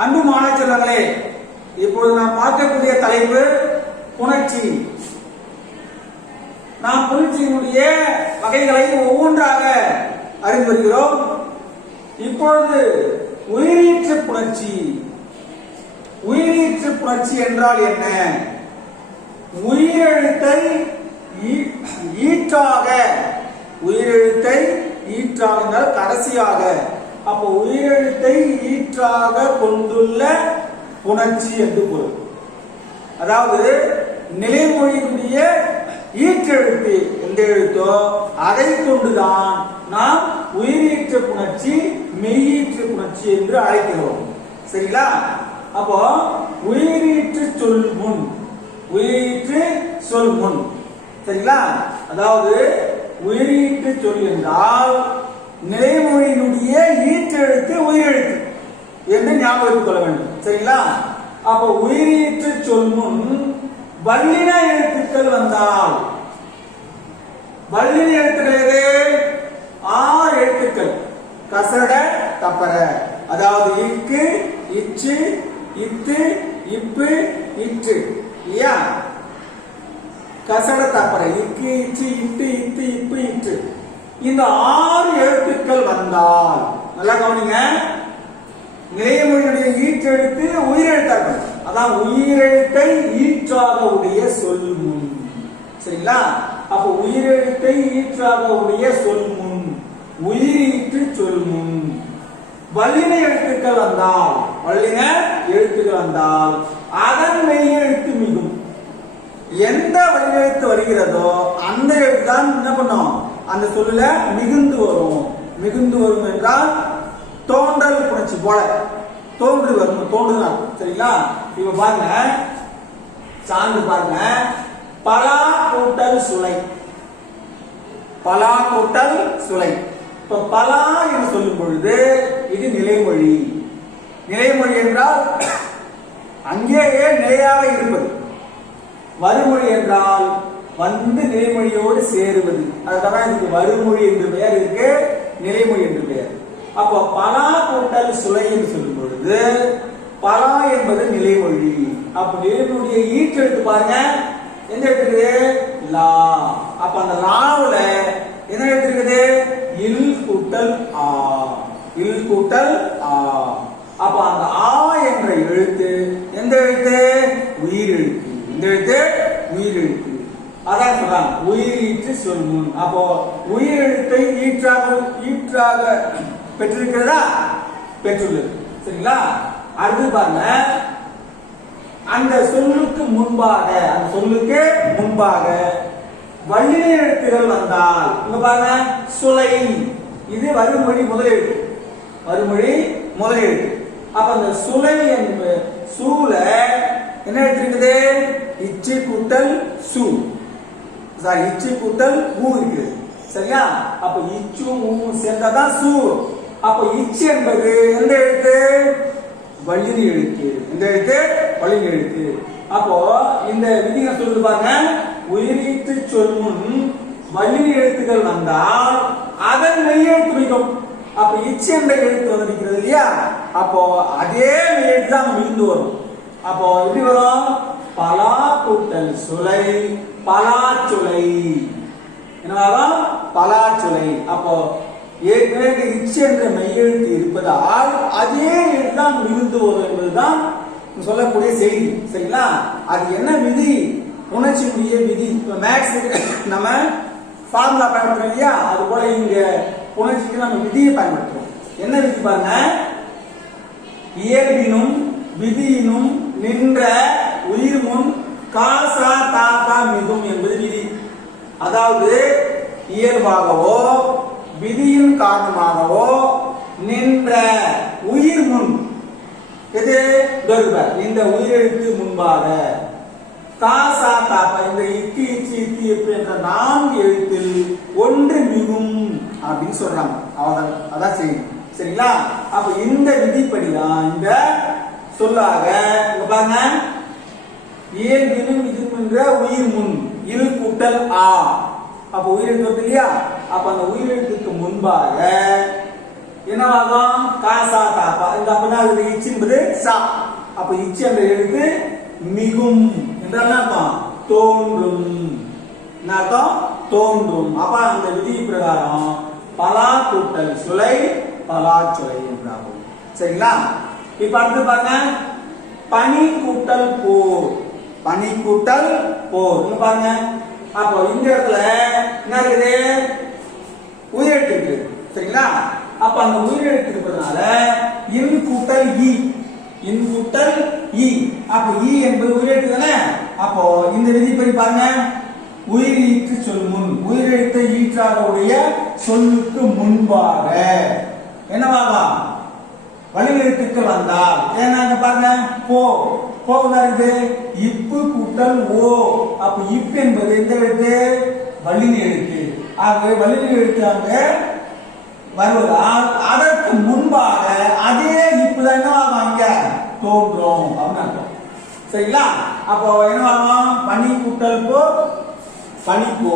அன்பு மாணவ செல்வங்களே, இப்பொழுது நாம் பார்க்கக்கூடிய தலைப்பு புணர்ச்சி. நாம் புணர்ச்சியினுடைய வகைகளை ஒவ்வொன்றாக அறிந்து வருகிறோம். இப்பொழுது உயிரீற்று புணர்ச்சி. உயிரீற்று புணர்ச்சி என்றால் என்ன? உயிரெழுத்தை ஈற்றாக, உயிரெழுத்தை ஈற்றாக என்றால் கடைசியாக, அப்போ உயிரெழுத்தை ஈற்றாக கொண்டுள்ள புணர்ச்சி என்று பொருள். அதாவது நிலைமொழியினுடைய ஈற்றெழுத்து எந்த எழுத்தோ அதை கொண்டுதான் நாம் உயிரீற்று புணர்ச்சி, மெய்யீற்று புணர்ச்சி என்று அழைக்கிறோம். சரிங்களா? அப்போ உயிரீற்று சொல் முன், உயிரீற்று சொல் முன். சரிங்களா? அதாவது உயிரீற்று சொல் என்றால் நிலைமொழியினுடைய ஈற்றெழுத்து உயிரெழுத்து என்று ஞாபகம் கொள்ள வேண்டும். சரிங்களா? அப்போ உயிரீற்று சொல் முன் வல்லின எழுத்துக்கள் வந்தால், வல்லின எழுத்துக்கள் எது? 6 எழுத்துக்கள். கசட தப்பர, அதாவது இக்கு, இச்சு, இத்து, இப்பு, இற்று. இல்லையா? கசட தப்பர, இக்கு, இச்சு, இட்டு, இத்து, இப்பு, இற்று. இந்த 6 எழுத்துக்கள் வந்தால், நல்லா கவனிங்க, நிலைமொழியுடைய ஈற்றெழுத்து உயிரெழுத்தார்கள். அதான் உயிரெழுத்தை ஈற்றாக உடைய சொல் முன். சரிங்களா? அப்போ உயிரெழுத்தை ஈற்றாக உடைய சொல் முன், உயிரீற்று சொல் முன் வல்லின எழுத்துக்கள் வந்தால், வல்லின எழுத்துக்கள் வந்தால் அதன் மெய்யெழுத்து மிகும். எந்த வல்லினெழுத்து வருகிறதோ அந்த எழுத்து தான் என்ன பண்ணும்? அந்த சொல்லுல மிகுந்து வரும். மிகுந்து வரும் என்றால் தோன்றல் புணர்ச்சி போல தோன்று வரும், தோன்றுதான். சரிங்களா? இப்ப பாருங்க, சான்று பாருங்க. பலா கூட்டல் சுளை, பலா கூட்டல் சுளை. இப்ப பலா என்று சொல்லும் பொழுது இது நிலைமொழி. நிலைமொழி என்றால் அங்கேயே நிலையாக இருப்பது. வருமொழி என்றால் வந்து நிலைமொழியோடு சேருவது. அதுதான் இதுக்கு வருமொழி என்று பெயர், இருக்கு நிலைமொழி என்று பெயர். அப்போ பலா கூட்டல் சுளை என்று சொல்லும் பொழுது பலா என்பது நிலைமொழி. அப்ப நிலைமொழியை ஈற்றெழுத்து பாருங்க, எந்த எடுத்துருக்குது? லா. அப்ப அந்த லாவுல என்ன எடுத்துருக்குது? இல் கூட்டல் ஆ, இல் கூட்டல் ஆ. அப்ப அந்த ஆ என்ற எழுத்து எந்த எழுத்து? உயிர் எழுத்து. இந்த எழுத்து உயிர் எழுத்து. அதான் சொல்றாங்க உயிரீற்று சொல் முன். அப்போ உயிரெழுத்தை ஈற்றாக பெற்றிருக்கிறதா? பெற்றுள்ளது. சரிங்களா? அடுத்து பாருங்க, அந்த சொல்லுக்கு முன்பாக, அந்த சொல்லுக்கு முன்பாக வல்லின எழுத்துகள் வந்தால், இங்க பாருங்க, சுளை, இது வருமொழி முதலெழுத்து, வருமொழி முதலெழுத்து. அப்ப அந்த சுளை என்பது சூல என்ன எடுத்திருக்குது? இச்சு கூட்டல் சு, இச்சு கூட்டல் ஊ இருக்குது. சரியா? அப்ப இச்சு ஊ சேர்ந்தாதான் சு. அப்ப இச்சு என்பது எந்த எழுத்து? வல்லின எழுத்து. இந்த எழுத்து வல்லின எழுத்து. அப்போ இந்த விதிகளை சொல்லுது பாருங்க, உயிரீற்று சொல் முன் வல்லின எழுத்துக்கள் வந்தால் அதன் மெய்யெழுத்து மிகும். அப்ப இச்சு என்ற எழுத்து வந்திருக்கிறது இல்லையா? அப்போ அதே மெய்யெழுத்து தான் மிகுந்து வரும். அப்போ எப்படி வரும்? பலா கூட்டல் சுளை, பலாச்சுளை. என்னவாகும்? பலாச்சுளை. அப்போ ஏற்கனவே இச்சு என்ற மெய்யெழுத்து இருப்பதால் அதே எழுத்து தான் மிகுந்து வரும் என்பதுதான் சொல்லக்கூடிய செய்தி. சரிங்களா? அது என்ன விதி? புணர்ச்சியுடைய விதி. இப்ப மேக்ஸ் நம்ம ஃபார்முலா பயன்படுத்துறோம் இல்லையா? அது போல இங்க புணர்ச்சிக்கு நம்ம விதியை பயன்படுத்துறோம். என்ன விதி பாருங்க, இயல்பினும் விதியினும் நின்ற உயிர் முன் காசா தாக்கா மிகும் என்பது விதி. அதாவது இயல்பாகவோ விதியின் காரணமாகவோ நின்ற உயிர் முன், எது? இந்த உயிரெழுத்து முன்பாக காசா தாப்பா, இந்த இக்கு, இச்சு, இத்தி, இப்பு என்ற 4 எழுத்தில் ஒன்று மிகும் அப்படின்னு சொல்றாங்க. அதான் செய்யும். சரிங்களா? அப்ப இந்த விதிப்படிதான் இந்த சொல்லாக பாருங்க, இயல்பினும் இது என்ற உயிர் முன் இல் கூட்டல் ஆ. அப்ப உயிரெழுத்து வருது இல்லையா? அப்ப அந்த உயிரெழுத்துக்கு முன்பாக என்னவாகும் காசா தாப்பா இந்த அப்பனா அது இச் என்பது சா அப்ப இச் என்ற எழுத்து மிகும் என்றால் அர்த்தம் தோன்றும் என்ன அர்த்தம் தோன்றும் அப்ப அந்த விதி பிரகாரம் பலா கூட்டல் சுளை பலா சுளை என்றாகும் சரிங்களா இப்ப அடுத்து பாருங்க பனி கூட்டல் போர் பனி கூட்டல் போர் இங்க பாருங்க அப்போ இந்த இடத்துல என்ன இருக்குது உயிரெழுத்து இருக்கு சரிங்களா அப்ப அந்த உயிரெழுத்து இருப்பதனால இன் கூட்டல் இ அப்ப இ என்பது உயிரெழுத்து தானே அப்போ இந்த விதிப்படி பாருங்க உயிரீற்று சொல் முன் உயிரெழுத்தை ஈற்றாக உடைய சொல்லுக்கு முன்பாக என்னவாகா வழிவெழுத்துக்கள் வந்தால் ஏன்னா பாருங்க போ வருது இப்பு கூட்டல் ஓ அப்ப இப் என்பது எந்த எழுத்து வள்ளினி எழுத்து ஆகவே வள்ளினி எழுத்து அங்க வருவதால் அதற்கு முன்பாக அதே இப்பு தான் என்னவாகும் இங்க தோன்றும் அப்படின்னு அர்த்தம் சரிங்களா அப்போ என்னவாகும் பனி கூட்டல் போ பனி போ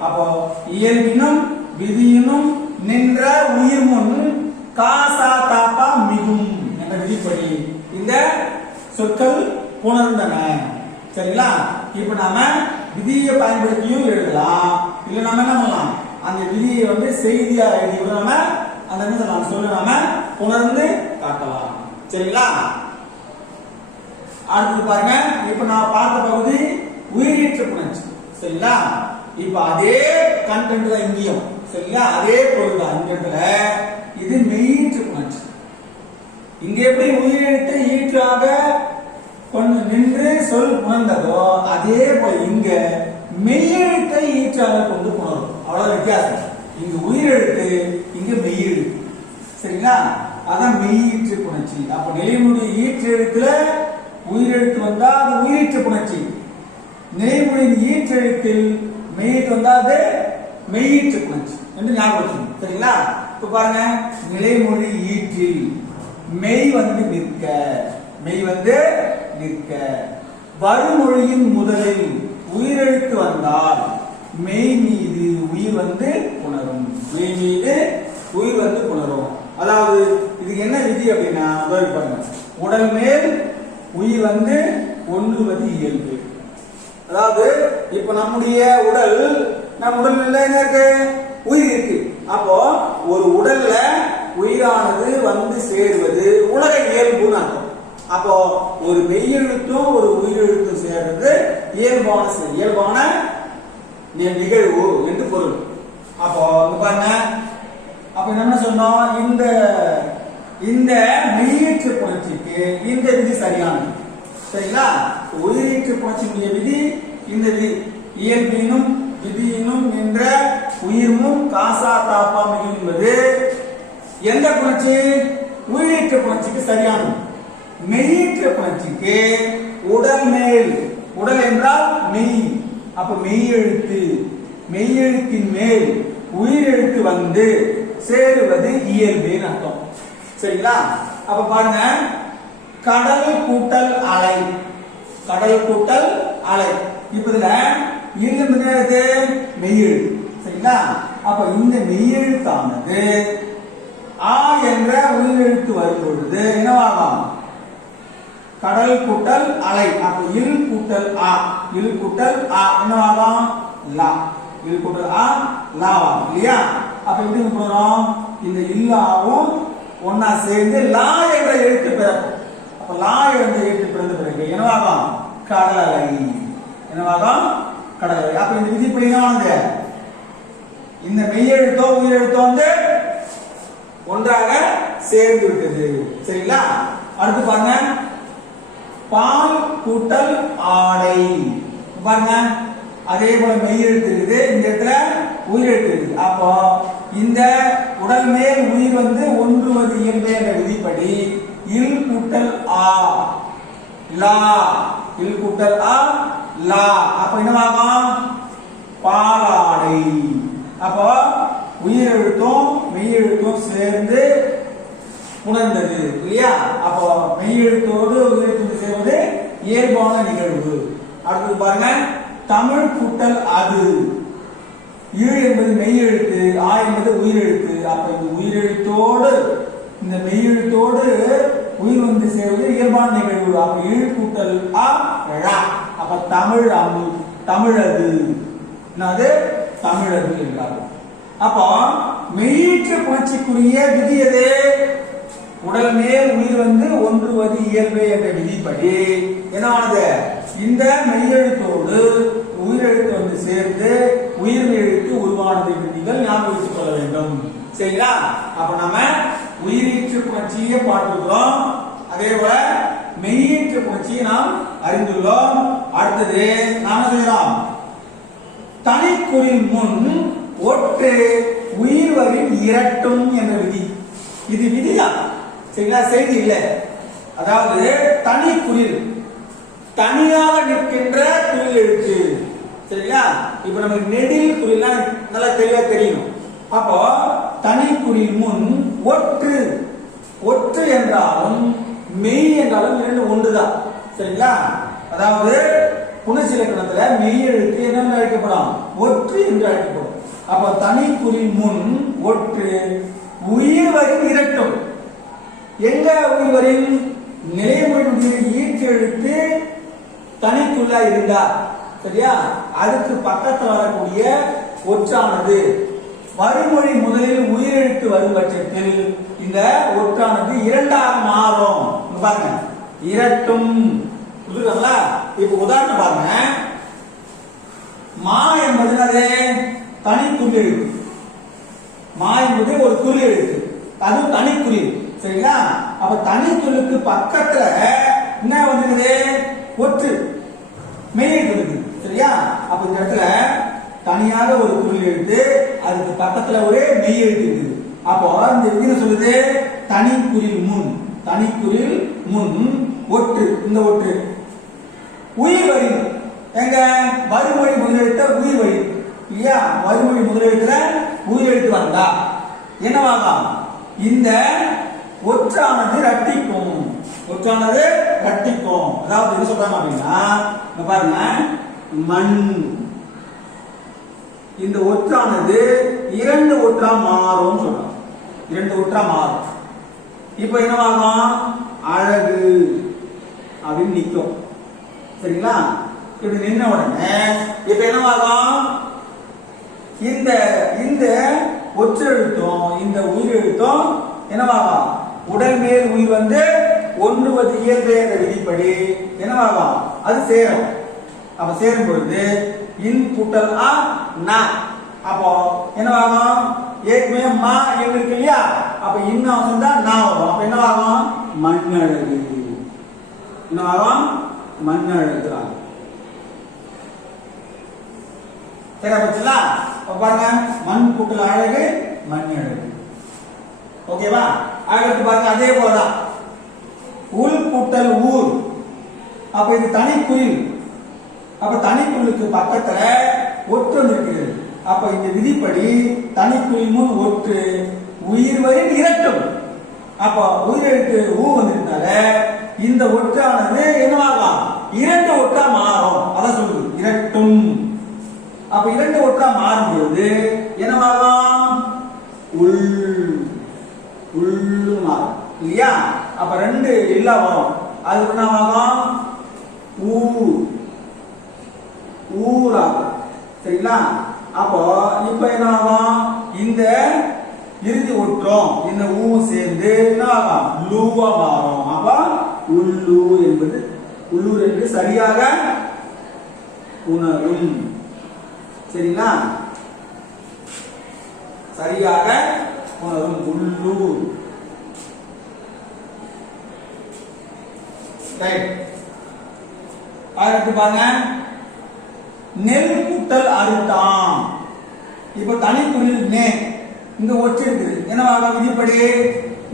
அப்போ இயல்பினும் விதியினும் நின்ற உயிர் முன் காசா தாப்பா மிகும் என்ற விதிப்படி இந்த சொற்கள் புணர்ந்தன சரிங்களா இப்ப நாம விதியை பயன்படுத்தியும் எழுதலாம் இல்ல நாம என்ன பண்ணலாம் அந்த விதியை வந்து செய்தியா எழுதி நாம அந்த என்ன சொல்லலாம் சொல்ல நாம புணர்ந்து காட்டலாம் சரிங்களா அடுத்து பாருங்க இப்ப நான் பார்த்த பகுதி உயிரீற்று புணர்ச்சி சரிங்களா இப்ப அதே கண்டென்ட் தான் இங்கேயும் சரிங்களா அதே பொருள் தான் இந்த இடத்துல இது மெய்யீற்று புணர்ச்சி இங்க எப்படி உயிரெழுத்து ஈற்றாக கொண்டு நின்று சொல் புணர்ந்ததோ அதே போல இங்க மெய்யெழுத்தை ஈற்றாக கொண்டு புணரும் அவ்வளவு வித்தியாசம் இங்க உயிரெழுத்து இங்க மெய்யெழுத்து சரிங்களா அதான் மெய்யீற்று புணர்ச்சி அப்ப நிலைமொழி ஈற்று எழுத்துல உயிரெழுத்து வந்தா அது உயிரீற்று புணர்ச்சி நிலைமொழியின் ஈற்றெழுத்தில் மெய்யெழுத்து வந்தா அது மெய்யீற்று புணர்ச்சி என்று ஞாபகம் சரிங்களா இப்ப பாருங்க நிலைமொழி ஈற்றில் மெய் வந்து நிற்க வருமொழியின் முதலில் உயிரெழுத்து வந்தால் மெய் மீது உயிர் வந்து புணரும் மெய் மீது உயிர் வந்து புணரும் அதாவது இதுக்கு என்ன விதி அப்படின்னா பாருங்க உடல் மேல் உயிர் வந்து ஒன்றுவது இயல்பு அதாவது இப்ப நம்முடைய உடல் நம் உடல்ல என்ன இருக்கு உயிர் இருக்கு அப்போ ஒரு உடல்ல உயிரானது வந்து சேருவது உலக இயல்புன்னு அர்த்தம் அப்போ ஒரு மெய்யெழுத்தும் ஒரு உயிரெழுத்தும் சேர்றது இயல்பான நிகழ்வு என்று பொருள் அப்போ பாருங்க அப்ப என்ன சொன்னோம் இந்த மெய்யீற்று புணர்ச்சிக்கு இந்த விதி சரியானது சரிங்களா உயிரீற்று புணர்ச்சியுடைய விதி இந்த விதி இயல்பினும் விதியினும் நின்ற உயிர்மும் காசா தாப்பா மிகும் என்பது எந்த புணர்ச்சி உயிரீற்று புணர்ச்சிக்கு சரியானது மெய்யீற்று புணர்ச்சிக்கு உடல் மேல் உடல் என்றால் மெய் அப்ப மெய்யெழுத்தின் மேல் உயிரெழுத்து வந்து சேருவது இயல்புன்னு அர்த்தம் சரிங்களா அப்ப பாருங்க கடல் கூட்டல் அலை இப்ப இதுல இருந்து மெய்யெழுத்து சரிங்களா அப்ப இந்த மெய்யெழுத்தானது ஆ என்ற உயிரெழுத்து வரும் பொழுது என்னவாகும் கடல் கூட்டல் அலை அப்ப இல் கூட்டல் ஆ என்னவாகும் லா இல் கூட்டல் ஆ லாவாகும் இல்லையா அப்ப எப்படி போறோம் இந்த இல்லாவும் ஒன்னா சேர்ந்து லா என்ற எழுத்து பிறக்கும் அப்ப லா என்ற எழுத்து பிறந்த பிறகு என்னவாகும் கடலலை அப்ப இந்த விதிப்படி என்ன இந்த மெய்யெழுத்தோ உயிரெழுத்தோ வந்து ஒன்றாக சேர்ந்து விட்டது சரிங்களா அடுத்து பாருங்க பால் கூட்டல் ஆடை பாருங்க அதே போல மெய்யெழுத்து இருக்குது இந்த இடத்துல உயிரெழுத்து இருக்குது அப்போ இந்த உடல் மேல் உயிர் வந்து ஒன்றுவது இயல்பு என்ற விதிப்படி இல் கூட்டல் ஆ லா அப்ப என்னவாகும் பாலாடை அப்போ உயிரெழுத்தும் மெய்யெழுத்தும் சேர்ந்து புணர்ந்தது இல்லையா அப்போ மெய்யெழுத்தோடு உயிரெழுத்து சேர்வது இயல்பான நிகழ்வு அடுத்து பாருங்க தமிழ் கூட்டல் அது ஈழ் என்பது மெய்யெழுத்து ஆ என்பது உயிரெழுத்து அப்ப இந்த உயிரெழுத்தோடு இந்த மெய்யெழுத்தோடு உயிர் வந்து சேர்வது இயல்பான நிகழ்வு. அப்ப இழ் கூட்டல் அ ழ. அப்ப தமிழ் அமு தமிழது என்னது தமிழது என்றார். அப்போ மெய்யீற்று புணர்ச்சிக்குரிய விதி எது? உடல் மேல் உயிர் வந்து ஒன்றுவது இயல்பு என்ற விதிப்படி என்னவானது இந்த மெய்யெழுத்தோடு உயிரெழுத்து வந்து சேர்ந்து உயிர் எழுத்து உருவானது என்று நீங்கள் ஞாபகம் வச்சுக் கொள்ள வேண்டும். சரிங்களா? அப்ப நம்ம உயிரீற்று புணர்ச்சியை பார்த்துக்கிறோம். அதே போல மெய்யீற்று புணர்ச்சியை நாம் அறிந்துள்ளோம். அடுத்தது நாம செய்யலாம் தனிக்குறில் முன் ஒற்று உயிர் வரின் இரட்டும் என்ற விதி. இது விதிதான், சரிங்களா? செய்தி இல்லை. அதாவது தனி குறில் தனியாக நிற்கின்ற குறில் எழுத்து. சரிங்களா? இப்ப நமக்கு நெடில் குறில்னா நல்லா தெளிவா தெரியும். அப்போ தனி குறில் முன் ஒற்று ஒற்று என்றாலும் மெய் என்றாலும் இரண்டு ஒன்றுதான். சரிங்களா? அதாவது புணர்ச்சி இலக்கணத்துல மெய் எழுத்து என்ன அழைக்கப்படும்? ஒற்று என்று அழைக்கப்படும். அப்ப தனி குறில் முன் ஒற்று உயிர் வரின் இரட்டும். எங்க உயிர் வரின்? நிலைமொழியுடைய ஈற்று எழுத்து தனிக்குள்ள இருந்தா, சரியா, அதுக்கு பக்கத்தில் வரக்கூடிய ஒற்றானது வரிமொழி முதலில் உயிரெழுத்து வரும் பட்சத்தில் இந்த ஒற்றானது இரண்டாக மாறும். பாருங்க, இரட்டும். புரியுதுங்களா? இப்ப உதாரணம் பாருங்க. மா என்பது அது தனி குறில் எழுத்து. மா என்பது ஒரு குறில் எழுத்து, அதுவும் தனி குறில். சரிங்களா? அப்ப தனி குறிலுக்கு பக்கத்துல என்ன வந்துருக்குது? ஒற்று மெய் எழுத்து. சரியா? அப்ப இந்த இடத்துல தனியாக ஒரு குறில் எழுத்து, அதுக்கு பக்கத்துல ஒரு மெய் எழுத்து இருக்குது. அப்போ இந்த விதி சொல்லுது தனி குறில் முன், தனி குறில் முன் ஒற்று. இந்த ஒற்று உயிர் வரி எங்க? வறுமொழி முதலெழுத்த உயிர் வரி இல்லையா? வறுமொழி முதலெழுத்துல உயிர் எழுத்து வந்தா என்னவாகும்? இந்த ஒற்றானது ரட்டிக்கும். ஒற்றானது ரட்டிக்கும். அதாவது என்ன சொல்றாங்க அப்படின்னா, பாருங்க, மண். இந்த ஒற்றானது இரண்டு ஒற்றா மாறும் சொல்றாங்க. இரண்டு ஒற்றா மாறும். இப்ப என்னவாகும்? அழகு அப்படின்னு நிற்கும். சரிங்களா? இப்படி நின்ன உடனே இப்ப என்னவாகும்? இந்த இந்த ஒற்றெழுத்தும் இந்த உயிரெழுத்தும் என்னவாகும்? உடல் மேல் உயிர் வந்து ஒன்றுவது இயல்பு என்ற விதிப்படி என்னவாகும்? அது சேரும். அப்ப சேரும் பொழுது இன் கூட்டல் ஆ நா. அப்போ என்னவாகும்? ஏற்கனவே மா எங்க இருக்கு இல்லையா? அப்ப இன்னும் அவசரம் தான் நா வரும். அப்ப என்னவாகும்? மண்ணழகு. என்னவாகும்? மண்ணழகு ஆகும். சரியா போச்சுங்களா? பாருங்க, மண் கூட்டல் அழகு மண் அழகு. ஓகேவா? அடுத்து பாருங்க, அதே போலதான் உள் கூட்டல் ஊர். அப்ப இது தனி குறில். அப்ப தனி குறிலுக்கு பக்கத்துல ஒற்று இருக்கிறது. அப்ப இந்த விதிப்படி தனி குறில் முன் ஒற்று உயிர் வரின் இரட்டும். அப்ப உயிரெழுத்து ஊ வந்திருந்தால இந்த ஒற்றானது என்னவாகும்? இரண்டு ஒற்றா மாறும். அதான் சொல்லுது இரட்டும். அப்ப இரண்டு ஒற்றா மாறும் பொழுது என்னவாகும்? உள் உள்ளு மாறும் இல்லையா? அப்ப ரெண்டு இல்லா வரும். அது என்னவாகும்? ஊ ஊராகும். சரிங்களா? அப்போ இப்ப என்னவாகும்? இந்த இறுதி ஒற்றும் இந்த ஊ சேர்ந்து என்னவாகும்? லூவா மாறும். அப்ப உள்ளு என்பது உள்ளூர் என்று சரியாக உணரும். சரிங்களா? சரியாக உணரும் உள்ளூர். ரைட். அடுத்து பாருங்க, நெல் கூட்டல் அறுத்தான். இப்ப தனி குறில் நே இங்க ஒற்று இருக்குது. என்னவாகும்? விதிப்படி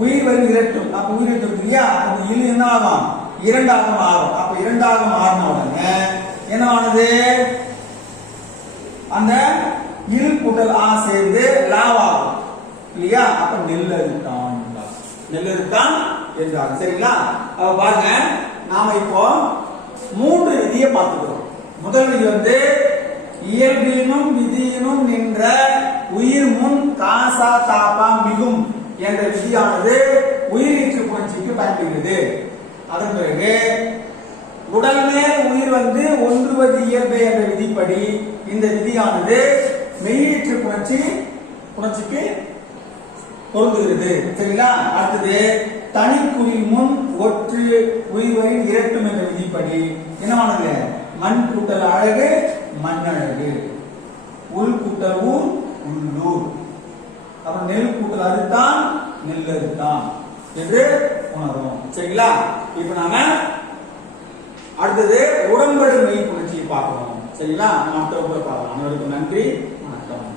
உயிர் வரி இரட்டும். அப்ப உயிர் இருக்கு இல்லையா? அப்ப இல் என்ன ஆகும்? இரண்டாக மாறும். அப்ப இரண்டாக மாறின உடனே என்னவானது? அந்த இல் கூட்டல் ஆ சேர்ந்து லாவாகும் இல்லையா? அப்ப நெல் அறுத்தான். நெல் அறுத்தான் என்றாங்க. சரிங்களா? அப்ப பாருங்க, நாம இப்போ மூன்று விதியை பார்த்துக்கிறோம். முதல் விதி வந்து இயல்பினும் விதியினும் நின்ற உயிர் முன் காசா தாப்பா மிகும் என்ற விதியானது உயிரீற்று புணர்ச்சிக்கு பயன்படுகிறது. அதன் பிறகு உடல் மேல் உயிர் வந்து ஒன்றுவது இயல்பு என்ற விதிப்படி இந்த விதியானது மெய்யீற்று புணர்ச்சிக்கு பொருந்துகிறது. சரிங்களா? அடுத்தது தனிக்குறில் முன் ஒற்று உயிர்வரின் இரட்டும் என்ற விதிப்படி என்னவானது? மண் கூட்டல் அழகு மண்ணழகு, உள் கூட்டல் ஊர் உள்ளூர், அப்புறம் நெல் கூட்டல் அறுத்தான் நெல்லறுத்தான் என்று உணரும். சரிங்களா? இப்ப நாம அடுத்தது உடம்படு மெய் புணர்ச்சியை பார்க்கணும். சரிங்களா? மற்ற பார்க்கலாம். அனைவருக்கும் நன்றி.